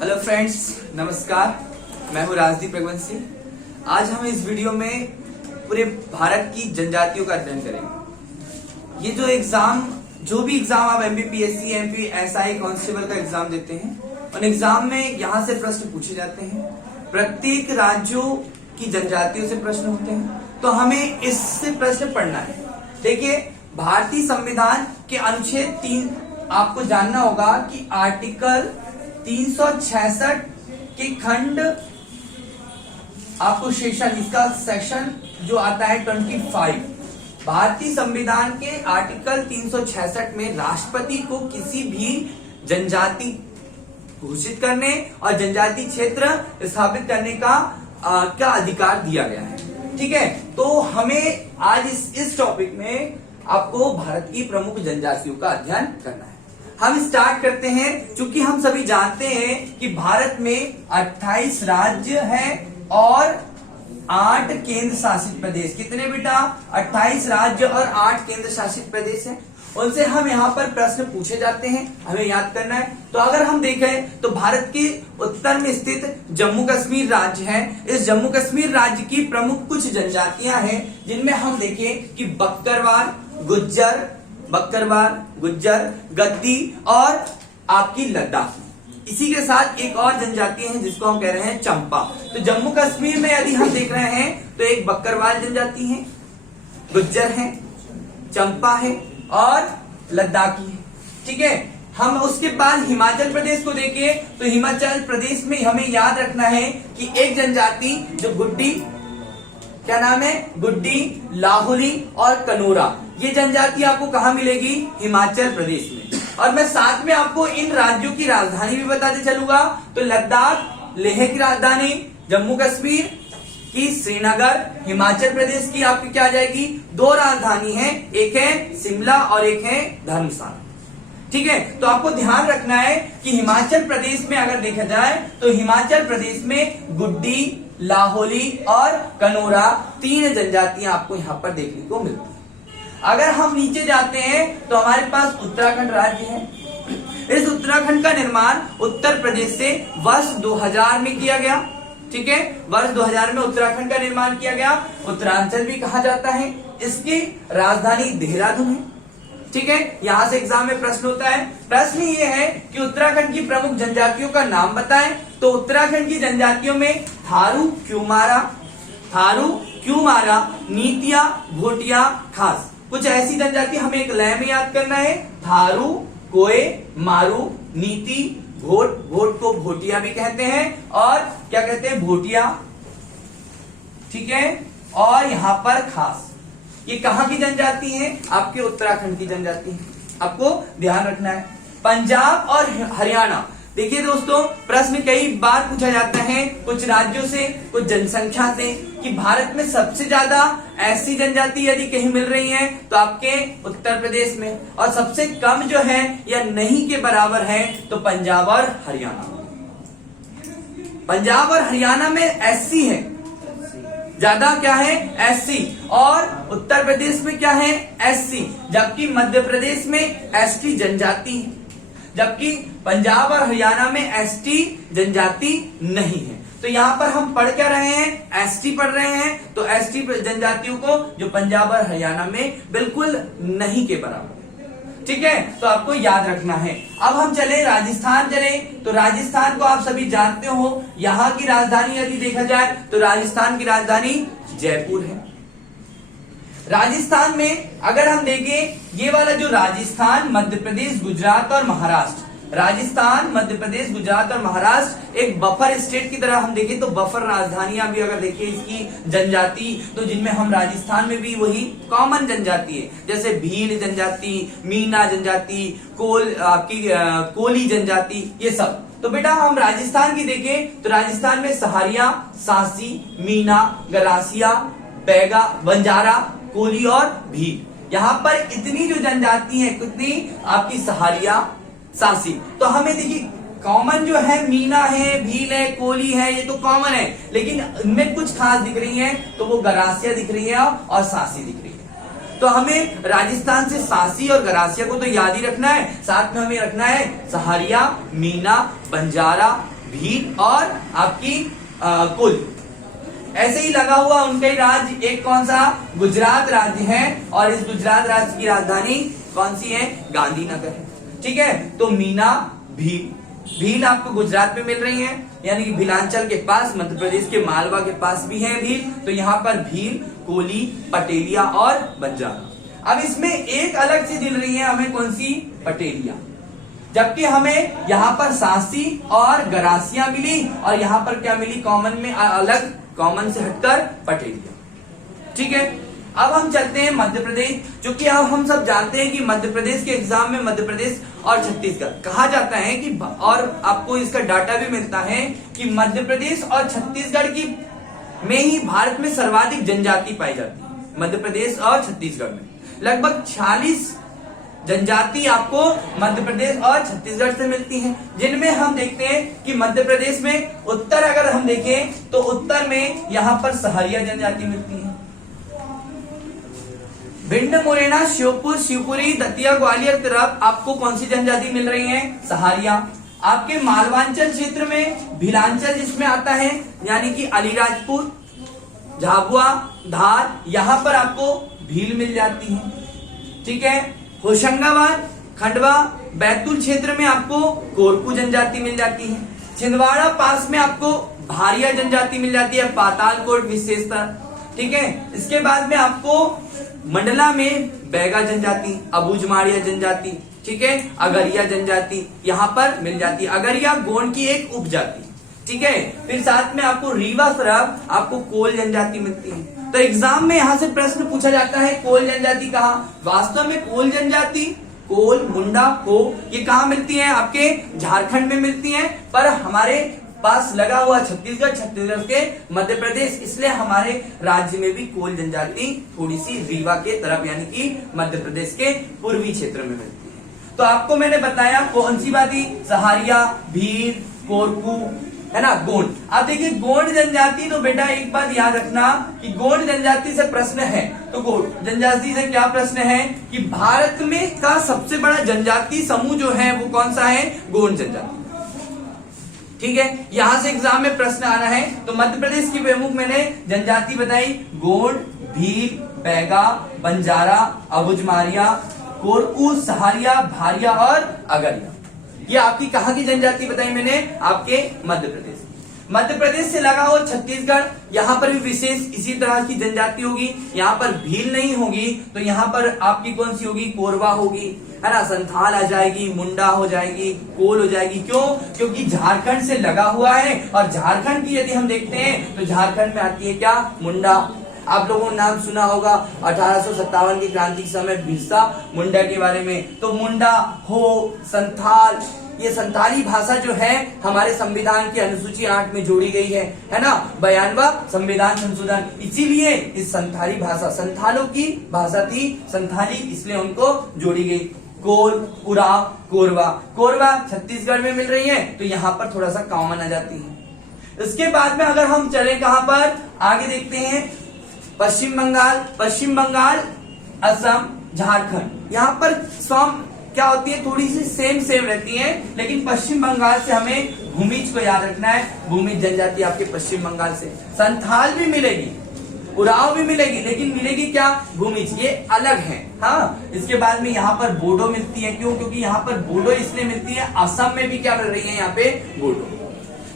Hello friends, नमस्कार। मैं हूँ राजदीप रघुवंशी। आज हम इस वीडियो में पूरे भारत की जनजातियों का अध्ययन करेंगे। ये जो भी एग्जाम आप एमपीपीएससी, एमपी, एसआई, कांस्टेबल का एग्जाम देते हैं, उन एग्जाम में यहाँ से प्रश्न पूछे जाते हैं। प्रत्येक राज्यों की जनजातियों से प्रश्न होते हैं, तो हमें इससे प्रश्न पढ़ना है। देखिए, भारतीय संविधान के अनुच्छेद 3 आपको जानना होगा कि आर्टिकल 366 के खंड आपको इसका सेक्शन जो आता है 25। भारतीय संविधान के आर्टिकल 366 में राष्ट्रपति को किसी भी जनजाति घोषित करने और जनजाति क्षेत्र स्थापित करने का अधिकार दिया गया है। ठीक है, तो हमें आज इस टॉपिक में आपको भारत की प्रमुख जनजातियों का अध्ययन करना है। हम स्टार्ट करते हैं। चूंकि हम सभी जानते हैं कि भारत में 28 राज्य हैं और 8 केंद्र शासित प्रदेश। कितने बेटा? 28 राज्य और 8 केंद्र शासित प्रदेश हैं। उनसे हम यहाँ पर प्रश्न पूछे जाते हैं, हमें याद करना है। तो अगर हम देखें तो भारत के उत्तर में स्थित जम्मू कश्मीर राज्य है। इस जम्मू कश्मीर राज्य की प्रमुख कुछ जनजातियां हैं, जिनमें हम देखें कि बक्करवाल, गुज्जर, गद्दी और आपकी लद्दाखी। इसी के साथ एक और जनजाति है जिसको हम कह रहे हैं चंपा। तो जम्मू कश्मीर में यदि हम देख रहे हैं तो एक बक्करवाल जनजाति है, गुज्जर है, चंपा है और लद्दाखी है। ठीक है, हम उसके बाद हिमाचल प्रदेश को देखें तो हिमाचल प्रदेश में हमें याद रखना है कि एक जनजाति जो गुड्डी, क्या नाम है? गुड्डी, लाहुली और कनोरा, ये जनजाति आपको कहां मिलेगी? हिमाचल प्रदेश में। और मैं साथ में आपको इन राज्यों की राजधानी भी बताते चलूंगा। तो लद्दाख लेह की राजधानी, जम्मू कश्मीर की श्रीनगर, हिमाचल प्रदेश की आपकी क्या आ जाएगी? 2 राजधानी है, एक है शिमला और एक है धर्मशाला। ठीक है, तो आपको ध्यान रखना है कि हिमाचल प्रदेश में अगर देखा जाए तो हिमाचल प्रदेश में गुड्डी, लाहौली और कनोरा 3 जनजातियां आपको यहाँ पर देखने को मिलती है। अगर हम नीचे जाते हैं तो हमारे पास उत्तराखंड राज्य है। इस उत्तराखंड का निर्माण उत्तर प्रदेश से वर्ष 2000 में किया गया। ठीक है, वर्ष 2000 में उत्तराखंड का निर्माण किया गया। उत्तरांचल भी कहा जाता है। इसकी राजधानी देहरादून है। ठीक है, यहां से एग्जाम में प्रश्न होता है। प्रश्न ये है कि उत्तराखंड की प्रमुख जनजातियों का नाम बताएं। तो उत्तराखंड की जनजातियों में थारू, क्यूमारा, नीतिया, भोटिया, खास। कुछ ऐसी जनजाति हमें एक लय में याद करना है। थारू, कोय, मारू, नीति, भोट को भोटिया भी कहते हैं और क्या कहते हैं? भोटिया। ठीक है, और यहां पर खास, ये कहां की जनजाति है? आपके उत्तराखंड की जनजाति है। आपको ध्यान रखना है। पंजाब और हरियाणा, देखिए दोस्तों, प्रश्न कई बार पूछा जाता है कुछ राज्यों से, कुछ जनसंख्या से, कि भारत में सबसे ज्यादा ऐसी जनजाति यदि कहीं मिल रही है तो आपके उत्तर प्रदेश में, और सबसे कम जो है या नहीं के बराबर है तो पंजाब और हरियाणा। पंजाब और हरियाणा में एससी है, ज्यादा क्या है? एससी। और उत्तर प्रदेश में क्या है? एससी। जबकि मध्य प्रदेश में एसटी जनजाति है, जबकि पंजाब और हरियाणा में एसटी जनजाति नहीं है। तो यहाँ पर हम पढ़ क्या रहे हैं? एसटी पढ़ रहे हैं। तो एसटी जनजातियों को जो पंजाब और हरियाणा में बिल्कुल नहीं के बराबर। ठीक है, तो आपको याद रखना है। अब हम चले राजस्थान तो राजस्थान को आप सभी जानते हो। यहाँ की राजधानी यदि देखा जाए तो राजस्थान की राजधानी जयपुर है। राजस्थान में अगर हम देखें, ये वाला जो राजस्थान, मध्य प्रदेश, गुजरात और महाराष्ट्र, राजस्थान, मध्य प्रदेश, गुजरात और महाराष्ट्र एक बफर स्टेट की तरह हम देखें तो बफर राजधानियां भी अगर देखें इसकी जनजाति, तो जिनमें हम राजस्थान में भी वही कॉमन जनजाति है, जैसे भील जनजाति, मीना जनजाति, कोली जनजाति, ये सब। तो बेटा हम राजस्थान की देखें तो राजस्थान में सहारिया, सांसी, मीना, गरासिया, बैगा, बंजारा, कोली और भील। यहाँ पर इतनी जो जनजाति है, कितनी? आपकी सहारिया, सांसी। तो हमें देखिए कॉमन जो है मीना है, भील है, कोली है, ये तो कॉमन है, लेकिन इनमें कुछ खास दिख रही है, तो वो गरासिया दिख रही है और सांसी दिख रही है। तो हमें राजस्थान से सांसी और गरासिया को तो याद ही रखना है, साथ में हमें रखना है सहारिया, मीना, बंजारा, भील और आपकी कुल। ऐसे ही लगा हुआ उनका ही राज्य एक कौन सा, गुजरात राज्य है, और इस गुजरात राज्य की राजधानी कौन सी है, गांधीनगर है। ठीक है, तो मीना, भील आपको गुजरात में मिल रही है, यानी कि भीलांचल के पास, मध्य प्रदेश के मालवा के पास भी है भील, तो यहाँ पर भील, कोली, पटेलिया और बंजारा। अब इसमें एक अलग चीज मिल रही है हमें, कौन सी, पटेलिया, जबकि हमें यहाँ पर सांसी और गरासिया मिली, और यहाँ पर क्या मिली, कॉमन में अलग, कॉमन से हटकर पटेलिया। ठीक है, अब हम चलते हैं मध्य प्रदेश, क्योंकि अब हम सब जानते हैं कि मध्य प्रदेश के एग्जाम में मध्य प्रदेश और छत्तीसगढ़ कहा जाता है कि, और आपको इसका डाटा भी मिलता है कि मध्य प्रदेश और छत्तीसगढ़ की में ही भारत में सर्वाधिक जनजाति पाई जाती है। मध्य प्रदेश और छत्तीसगढ़ में लगभग 46 जनजाति आपको मध्य प्रदेश और छत्तीसगढ़ से मिलती हैं, जिनमें हम देखते हैं कि मध्य प्रदेश में उत्तर अगर हम देखें तो उत्तर में यहाँ पर सहरिया जनजाति मिलती है। भिंड, मुरैना, श्योपुर, शिवपुरी, दतिया, ग्वालियर तरफ आपको कौन सी जनजाति मिल रही है, सहारिया। आपके मालवांचल क्षेत्र में भिलांचल जिसमें आता है, यानी कि अलीराजपुर, झाबुआ, धार, यहां पर आपको भील मिल जाती है। ठीक है, होशंगाबाद, खंडवा, बैतूल क्षेत्र में आपको कोरकू जनजाति मिल जाती है। छिंदवाड़ा पास में आपको भारिया जनजाति मिल जाती है, पातालकोट विशेषतर। ठीक है, इसके बाद में आपको मंडला में बैगा जनजाति, अबूझमाड़िया जनजाति, ठीक है, अगरिया जनजाति यहाँ पर मिल जाती है। अगरिया गोंड की एक उपजाति। ठीक है, फिर साथ में आपको रीवा तरफ आपको कोल जनजाति मिलती है। तो एग्जाम में यहाँ से प्रश्न पूछा जाता है, कोल जनजाति कहाँ, वास्तव में कोल जनजाति, कोल, मुंडा, हो, ये कहाँ मिलती है, आपके झारखंड में मिलती है, पर हमारे पास लगा हुआ छत्तीसगढ़, छत्तीसगढ़ के मध्य प्रदेश, इसलिए हमारे राज्य में भी कोल जनजाति थोड़ी सी रीवा के तरफ, यानी कि मध्य प्रदेश के पूर्वी क्षेत्र में मिलती है। तो आपको मैंने बताया कौन सी बाती, सहारिया, भील, कोरकू, है ना, गोंड। अब देखिए गोंड जनजाति, तो बेटा एक बात याद रखना कि गोंड जनजाति से प्रश्न है, तो गोंड जनजाति से क्या प्रश्न है कि भारत में का सबसे बड़ा जनजाति समूह जो है वो कौन सा है, गोंड जनजाति। ठीक है, यहां से एग्जाम में प्रश्न आना है। तो मध्य प्रदेश की प्रमुख मैंने जनजाति बताई, गोंड, भील, बैगा, बंजारा, अबुझमारिया, कोरकू, सहारिया, भारिया और अगरिया। ये आपकी कहां की जनजाति बताई मैंने, आपके मध्य प्रदेश। मध्य प्रदेश से लगा हो छत्तीसगढ़, यहाँ पर भी विशेष इसी तरह की जनजाति होगी। यहाँ पर भील नहीं होगी, तो यहाँ पर आपकी कौन सी होगी, कोरवा होगी, है ना, संथाल आ जाएगी, मुंडा हो जाएगी, कोल हो जाएगी। क्यों, क्योंकि झारखंड से लगा हुआ है, और झारखंड की यदि हम देखते हैं तो झारखंड में आती है क्या, मुंडा। आप लोगों ने नाम सुना होगा 1857 की क्रांति के समय बिरसा मुंडा के बारे में। तो मुंडा, हो, संथाल, ये संथाली भाषा जो है हमारे संविधान की अनुसूची 8 में जोड़ी गई है ना, 92वां संविधान संशोधन। इसीलिए इस संथाली भाषा, संथालों की भाषा थी संथाली, इसलिए उनको जोड़ी गई। कोल, उराव, कोरवा, कोरवा छत्तीसगढ़ में मिल रही है, तो यहाँ पर थोड़ा सा कॉमन आ जाती है। इसके बाद में अगर हम चले कहां पर, आगे देखते हैं पश्चिम बंगाल, असम, झारखंड। यहाँ पर सॉम क्या होती है, थोड़ी सी सेम रहती है, लेकिन पश्चिम बंगाल से हमें भूमिज को याद रखना है। भूमिज जनजाति आपके पश्चिम बंगाल से। संथाल भी मिलेगी, उराव भी मिलेगी, लेकिन मिलेगी क्या, भूमिज, ये अलग है। हाँ, इसके बाद में यहाँ पर बोडो मिलती है। क्यों, क्योंकि यहाँ पर बोडो इसलिए मिलती है, असम में भी क्या मिल रही है, यहाँ पे बोडो।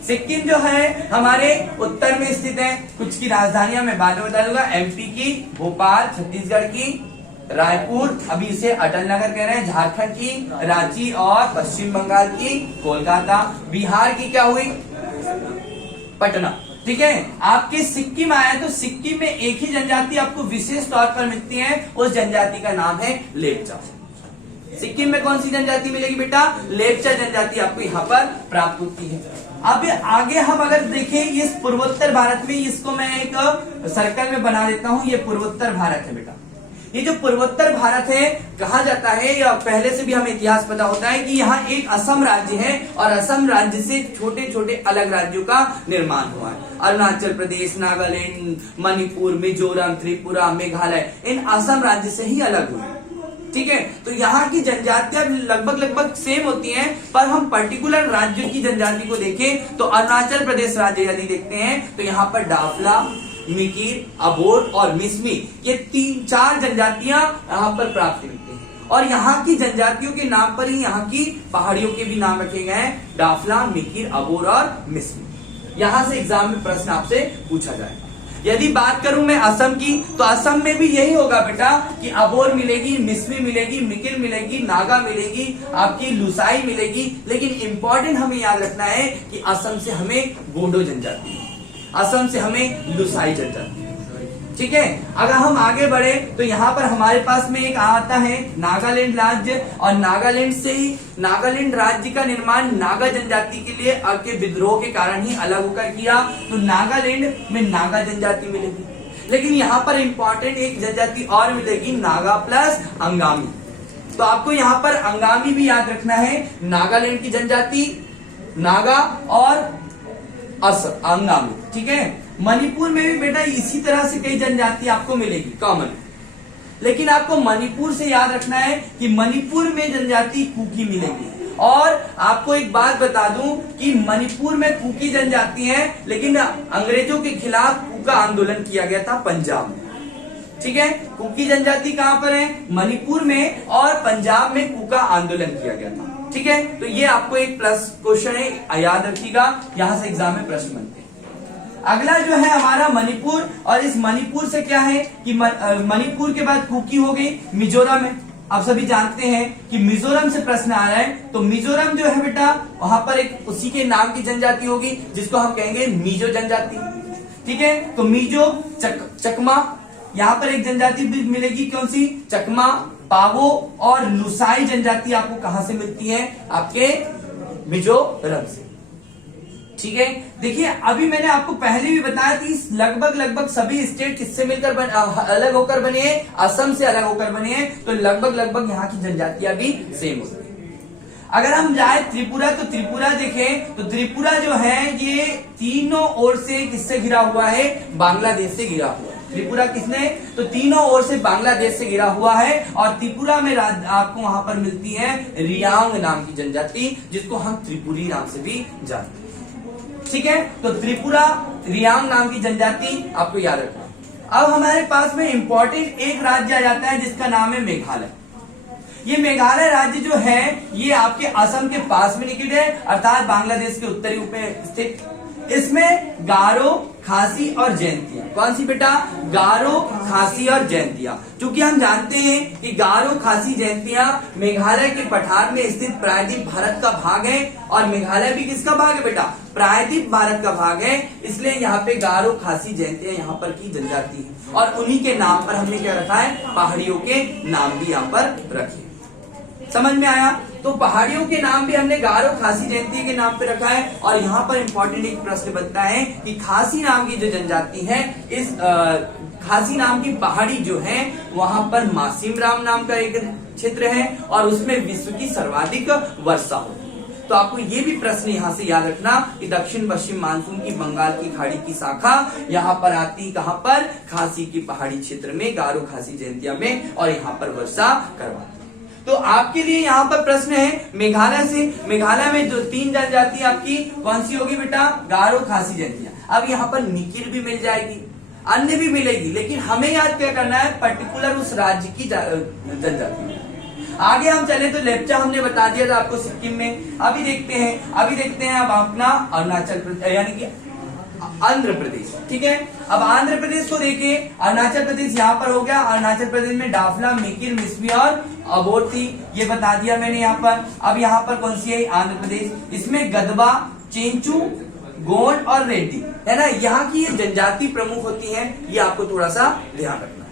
सिक्किम जो है हमारे उत्तर में स्थित है। कुछ की राजधानियां मैं बाद में बता दूंगा, एमपी की भोपाल, छत्तीसगढ़ की रायपुर, अभी इसे अटल नगर कह रहे हैं, झारखंड की रांची और पश्चिम बंगाल की कोलकाता। बिहार की क्या हुई, पटना। ठीक है, आपके सिक्किम आया तो सिक्किम में एक ही जनजाति आपको विशेष तौर पर मिलती है, उस जनजाति का नाम है लेप्चा। सिक्किम में कौन सी जनजाति मिलेगी बेटा, लेप्चा जनजाति आपको यहाँ पर प्राप्त होती है। अब आगे हम अगर देखें, ये पूर्वोत्तर भारत में, इसको मैं एक सर्कल में बना देता हूं, ये पूर्वोत्तर भारत है बेटा। ये जो पूर्वोत्तर भारत है कहा जाता है, या पहले से भी हमें इतिहास पता होता है कि यहाँ एक असम राज्य है, और असम राज्य से छोटे छोटे अलग राज्यों का निर्माण हुआ है। अरुणाचल प्रदेश, नागालैंड, मणिपुर, मिजोरम, त्रिपुरा, मेघालय, इन असम राज्य से ही अलग हुए। ठीक है। तो यहाँ की जनजातियां लगभग सेम होती हैं, पर हम पर्टिकुलर राज्यों की जनजाति को देखें तो अरुणाचल प्रदेश राज्य यदि देखते हैं तो यहाँ पर डाफला, मिकिर, अबोर और मिसमी, ये 3-4 जनजातियां यहाँ पर प्राप्त मिलती हैं। और यहाँ की जनजातियों के नाम पर ही यहाँ की पहाड़ियों के भी नाम रखे गए हैं, डाफला, मिकिर, अबोर और मिसमी। यहां से एग्जाम में प्रश्न आपसे पूछा जाएगा। यदि बात करूं मैं असम की, तो असम में भी यही होगा बेटा कि अबोर मिलेगी, मिसमी मिलेगी, मिकिर मिलेगी, नागा मिलेगी, आपकी लुसाई मिलेगी। लेकिन इंपॉर्टेंट हमें याद रखना है कि असम से हमें बोडो जनजाति, असम से हमें लुसाई जनजाति, ठीक है। अगर हम आगे बढ़े तो यहाँ पर हमारे पास में एक आता है नागालैंड राज्य, और नागालैंड से ही नागालैंड राज्य का निर्माण नागा जनजाति के लिए के विद्रोह के कारण ही अलग होकर किया। तो नागालैंड में नागा जनजाति मिलेगी। लेकिन यहाँ पर इंपॉर्टेंट एक जनजाति और मिलेगी, नागा प्लस अंगामी। तो आपको यहाँ पर अंगामी भी याद रखना है, नागालैंड की जनजाति नागा और अंगामी, ठीक है। मणिपुर में भी बेटा इसी तरह से कई जनजाति आपको मिलेगी कॉमन। लेकिन आपको मणिपुर से याद रखना है कि मणिपुर में जनजाति कुकी मिलेगी। और आपको एक बात बता दूं कि मणिपुर में कुकी जनजाति है, लेकिन अंग्रेजों के खिलाफ कुका आंदोलन किया गया था पंजाब में, ठीक है। कुकी जनजाति कहां पर है? मणिपुर में, और पंजाब में कुका आंदोलन किया गया था, ठीक है। तो ये आपको एक प्लस क्वेश्चन है, याद रखिएगा, यहां से एग्जाम में प्रश्न बनते हैं। अगला जो है हमारा मणिपुर, और इस मणिपुर से क्या है कि मणिपुर के बाद कुकी हो गई मिजोरम है। आप सभी जानते हैं कि मिजोरम से प्रश्न आ रहा है। तो मिजोरम जो है बेटा, वहां पर एक उसी के नाम की जनजाति होगी जिसको हम कहेंगे मिजो जनजाति, ठीक है। तो मिजो, चकमा, यहाँ पर एक जनजाति भी मिलेगी, कौन सी? चकमा, पावो और लुसाई जनजाति आपको कहां से मिलती है? आपके मिजोरम से, ठीक है। देखिए अभी मैंने आपको पहले भी बताया कि लगभग सभी स्टेट किससे मिलकर अलग होकर बने हैं? असम से अलग होकर बने हैं। तो लगभग यहाँ की जनजातियां भी सेम होती है। अगर हम जाए त्रिपुरा, तो त्रिपुरा देखें तो त्रिपुरा जो है ये तीनों ओर से किससे घिरा हुआ है? बांग्लादेश से घिरा हुआ है। त्रिपुरा किसने? तो तीनों ओर से बांग्लादेश से घिरा हुआ है। और त्रिपुरा में आपको वहां पर मिलती है रियांग नाम की जनजाति, जिसको हम त्रिपुरी नाम से भी जानते हैं, ठीक है। तो त्रिपुरा, रियांग नाम की जनजाति आपको याद रखना। अब हमारे पास में इंपॉर्टेंट एक राज्य आ जाता है जिसका नाम है मेघालय। ये मेघालय राज्य जो है ये आपके असम के पास में निकट है, अर्थात बांग्लादेश के उत्तरी रूप में स्थित। इसमें गारो, खासी और जयंतिया, कौन सी बेटा? गारो, खासी और जयंतिया। क्योंकि हम जानते हैं कि गारो, खासी, जयंतिया मेघालय के पठार में स्थित प्रायद्वीप भारत का भाग है। और मेघालय भी किसका भाग है बेटा? प्रायद्वीप भारत का भाग है। इसलिए यहाँ पे गारो, खासी, जयंतिया यहाँ पर की जनजाति है। और उन्हीं के नाम पर हमने क्या रखा है? पहाड़ियों के नाम भी यहाँ पर रखे। समझ में आया? तो पहाड़ियों के नाम भी हमने गारो, खासी, जयंती के नाम पे रखा है। और यहाँ पर इंपॉर्टेंट एक प्रश्न बनता है कि खासी नाम की जो जनजाति है, इस खासी नाम की पहाड़ी जो है वहां पर मासिम राम नाम का एक क्षेत्र है, और उसमें विश्व की सर्वाधिक वर्षा होती है। तो आपको ये भी प्रश्न यहाँ से याद रखना कि दक्षिण पश्चिम मानसून की बंगाल की खाड़ी की शाखा यहाँ पर आती, कहाँ पर? खासी की पहाड़ी क्षेत्र में, गारो, खासी, जयंतिया में, और यहाँ पर वर्षा करवाती। तो आपके लिए यहाँ पर प्रश्न है मेघालय से। मेघालय में जो 3 जनजाति आपकी कौन सी होगी बेटा? गारो, खासी, जयंतिया। अब यहाँ पर मिकिर भी मिल जाएगी, अन्य भी मिलेगी, लेकिन हमें याद क्या करना है? पर्टिकुलर उस राज्य की जनजाति। आगे हम चले तो लेप्चा हमने बता दिया था आपको सिक्किम में। अभी देखते हैं अब अपना अरुणाचल प्रदेश, यानी कि आंध्र प्रदेश, ठीक है। अब आंध्र प्रदेश को देखिए, अरुणाचल प्रदेश यहाँ पर हो गया। अरुणाचल प्रदेश में डाफला, मिकिर, मिसमी और अबोर थी, ये बता दिया मैंने यहाँ पर। अब यहाँ पर कौन सी है? आंध्र प्रदेश। इसमें गदबा, चेंचू, गोंड और रेड्डी है ना, यहाँ की ये जनजाति प्रमुख होती है। ये आपको थोड़ा सा ध्यान रखना है।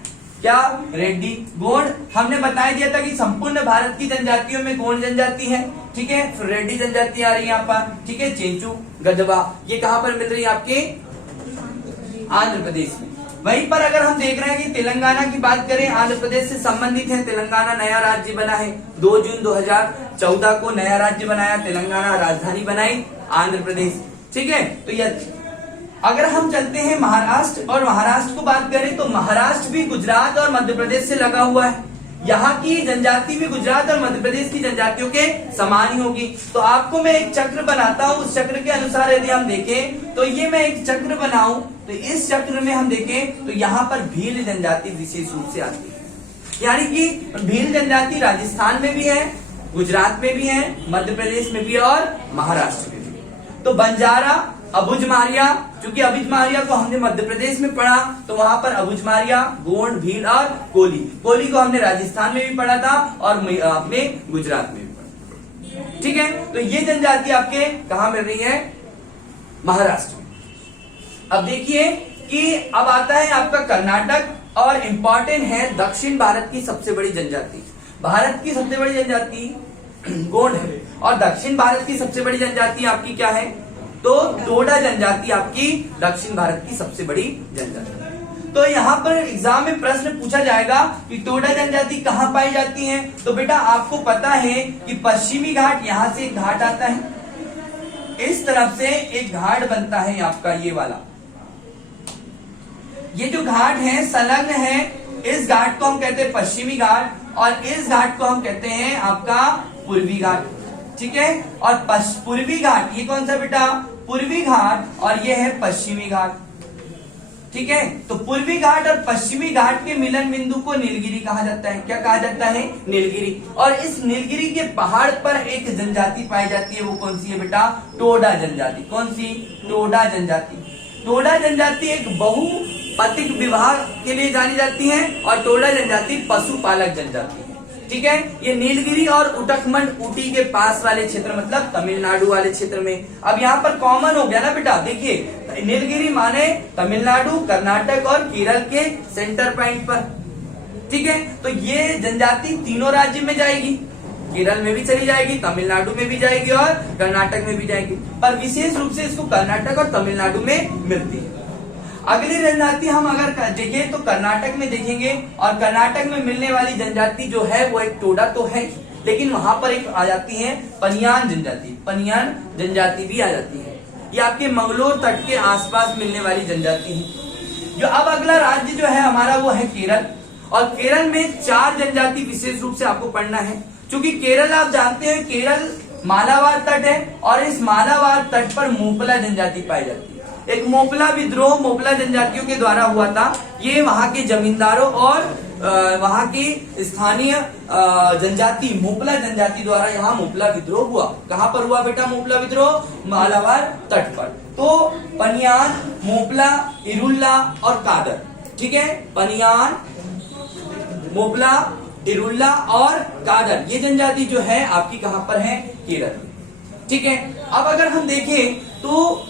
क्या? रेड्डी, गोंड। हमने बता दिया था कि संपूर्ण भारत की जनजातियों में गोंड जनजाति है, ठीक है। फिर रेड्डी जनजाति आ रही है यहाँ पर, ठीक है। चेंचू, गदबा, ये कहां पर मिल रही है? आपके आंध्र प्रदेश में। वहीं पर अगर हम देख रहे हैं कि तेलंगाना की बात करें, आंध्र प्रदेश से संबंधित है। तेलंगाना नया राज्य बना है, 2 जून 2014 को नया राज्य बनाया तेलंगाना, राजधानी बनाई आंध्र प्रदेश, ठीक है। तो यह अगर हम चलते हैं महाराष्ट्र, और महाराष्ट्र को बात करें तो महाराष्ट्र भी गुजरात और मध्य प्रदेश से लगा हुआ है। यहाँ की जनजाति भी गुजरात और मध्य प्रदेश की जनजातियों के समान ही होगी। तो आपको मैं एक चक्र बनाता हूँ, उस चक्र के अनुसार यदि हम देखें तो ये मैं एक चक्र बनाऊं तो इस चक्र में हम देखें तो यहाँ पर भील जनजाति विशेष रूप से आती है। यानी कि भील जनजाति राजस्थान में भी है, गुजरात में भी है, मध्य प्रदेश में भी है और महाराष्ट्र में भी है। तो बंजारा, अबुझमारिया, क्योंकि अबुझमारिया को हमने मध्य प्रदेश में पढ़ा तो वहां पर अबुझमारिया, गोंड, भील और कोली, कोली को हमने राजस्थान में भी पढ़ा था और अपने गुजरात में भी पढ़ा। ठीक है, तो ये जनजाति आपके कहां मिल रही है? महाराष्ट्र में। अब देखिए कि अब आता है आपका कर्नाटक और इंपॉर्टेंट है दक्षिण भारत की सबसे बड़ी जनजाति। भारत की सबसे बड़ी जनजाति गोंड है और दक्षिण भारत की सबसे बड़ी जनजाति आपकी क्या है? तो टोडा जनजाति आपकी दक्षिण भारत की सबसे बड़ी जनजाति। तो यहाँ पर एग्जाम में प्रश्न पूछा जाएगा कि टोडा जनजाति कहाँ पाई जाती है। तो बेटा आपको पता है कि पश्चिमी घाट, यहां से एक घाट आता है, इस तरफ से एक घाट बनता है आपका ये वाला, ये जो घाट है संलग्न है, इस घाट को हम कहते हैं पश्चिमी घाट और इस घाट को हम कहते हैं आपका पूर्वी घाट। ठीक है, और पूर्वी घाट ये कौन सा बेटा? पूर्वी घाट और ये है पश्चिमी घाट। ठीक है, तो पूर्वी घाट और पश्चिमी घाट के मिलन बिंदु को नीलगिरी कहा जाता है। क्या कहा जाता है? नीलगिरी। और इस नीलगिरी के पहाड़ पर एक जनजाति पाई जाती है, वो कौन सी है बेटा? टोडा जनजाति। कौन सी? टोडा जनजाति। टोडा जनजाति एक बहुपतिक विवाह के लिए जानी जाती है और टोडा जनजाति पशुपालक जनजाति है। ठीक है, ये नीलगिरी और उटकमंड ऊटी के पास वाले क्षेत्र, मतलब तमिलनाडु वाले क्षेत्र में। अब यहाँ पर कॉमन हो गया ना बेटा, देखिए नीलगिरी माने तमिलनाडु, कर्नाटक और केरल के सेंटर पॉइंट पर। ठीक है, तो ये जनजाति तीनों राज्य में जाएगी, केरल में भी चली जाएगी, तमिलनाडु में भी जाएगी और कर्नाटक में भी जाएगी, पर विशेष रूप से इसको कर्नाटक और तमिलनाडु में मिलती है। अगली जनजाति हम अगर देखें तो कर्नाटक में देखेंगे और कर्नाटक में मिलने वाली जनजाति जो है वो एक टोडा तो है, लेकिन वहां पर एक आ जाती है पनियान जनजाति। पनियान जनजाति भी आ जाती है, ये आपके मंगलोर तट के आसपास मिलने वाली जनजाति है। जो अब अगला राज्य जो है हमारा वो है केरल, और केरल में 4 जनजाति विशेष रूप से आपको पढ़ना है, क्योंकि केरल आप जानते हैं केरल मालाबार तट है और इस मालाबार तट पर मोपला जनजाति पाई जाती है। एक मोपला विद्रोह मोपला जनजातियों के द्वारा हुआ था। ये वहां के जमींदारों और वहां की स्थानीय जनजाति मोपला जनजाति द्वारा यहाँ मोपला विद्रोह हुआ। कहां पर हुआ बेटा मोपला विद्रोह? मालाबार तट पर। तो पनियान, मोपला, इरुल्ला और कादर। ठीक है, पनियान, मोपला, इरुल्ला और कादर, ये जनजाति जो है आपकी कहां पर है? केरल। ठीक है, अब अगर हम देखें तो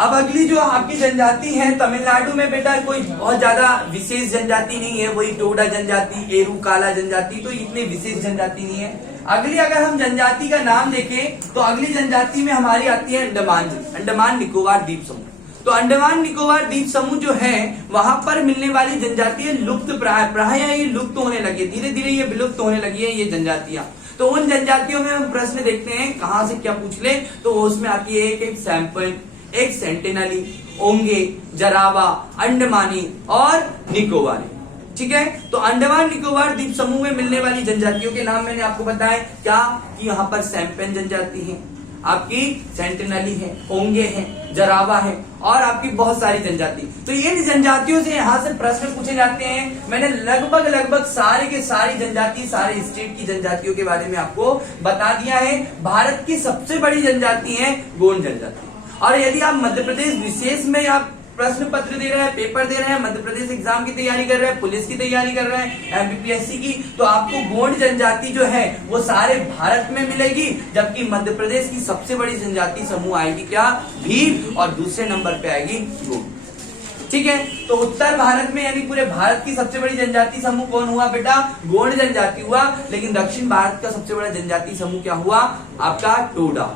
अब अगली जो आपकी जनजाति है तमिलनाडु में बेटा कोई बहुत ज्यादा विशेष जनजाति नहीं है, वही टोडा जनजाति, एरू काला जनजाति, तो इतनी विशेष जनजाति नहीं है। अगली अगर हम जनजाति का नाम देखें तो अगली जनजाति में हमारी आती है अंडमान निकोबार द्वीप समूह। तो अंडमान निकोबार द्वीप समूह जो है वहां पर मिलने वाली जनजातियां लुप्त प्राय ये लुप्त होने लगी, धीरे धीरे ये विलुप्त होने लगी है ये जनजातियां। तो उन जनजातियों में हम प्रश्न देखते हैं कहां से क्या पूछ ले, तो उसमें आती है एक सैंपल, एक सेंटिनली, ओंगे, जरावा, अंडमानी और निकोबारी। ठीक है, तो अंडमान निकोबार द्वीप समूह में मिलने वाली जनजातियों के नाम मैंने आपको बताया क्या कि यहाँ पर सैंपेन जनजाति है, आपकी सेंटिनली है, ओंगे है, जरावा है और आपकी बहुत सारी जनजाति। तो इन जनजातियों से यहाँ से प्रश्न पूछे जाते हैं। मैंने लगभग सारे के सारी जनजाति, सारे स्टेट की जनजातियों के बारे में आपको बता दिया है। भारत की सबसे बड़ी जनजाति है गोंड जनजाति। और यदि आप मध्य प्रदेश विशेष में आप प्रश्न पत्र दे रहे हैं, पेपर दे रहे हैं, मध्य प्रदेश एग्जाम की तैयारी कर रहे हैं, पुलिस की तैयारी कर रहे हैं, एमपीपीएससी की, तो आपको गोंड जनजाति जो है वो सारे भारत में मिलेगी, जबकि मध्य प्रदेश की सबसे बड़ी जनजाति समूह आएगी क्या? भील, और दूसरे नंबर पे आएगी गोंड। ठीक है, तो उत्तर भारत में यानी पूरे भारत की सबसे बड़ी जनजाति समूह कौन हुआ बेटा? गोंड जनजाति हुआ। लेकिन दक्षिण भारत का सबसे बड़ा जनजाति समूह क्या हुआ? आपका टोडा।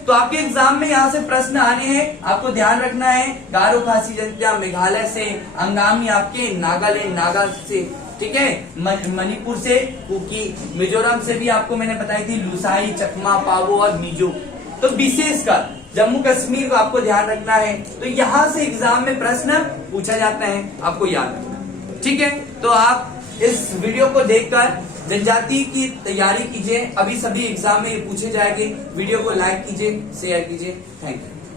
तो आपके एग्जाम में यहाँ से प्रश्न आने हैं, आपको ध्यान रखना है। गारो खासी जनजातियां मेघालय से, अंगामी आपके नागालैंड नागा से, ठीक है, मणिपुर से, कुकी, मिजोरम से भी आपको मैंने बताई थी, लुसाई, चकमा, पावो और मिजो। तो विशेषकर जम्मू कश्मीर को आपको ध्यान रखना है। तो यहाँ से एग्जाम में प्रश्न पूछा जाता है, आपको याद रखना। ठीक है, तो आप इस वीडियो को देखकर जनजाति की तैयारी कीजिए। अभी सभी एग्जाम में ये पूछे जाएंगे। वीडियो को लाइक कीजिए, शेयर कीजिए। Thank you.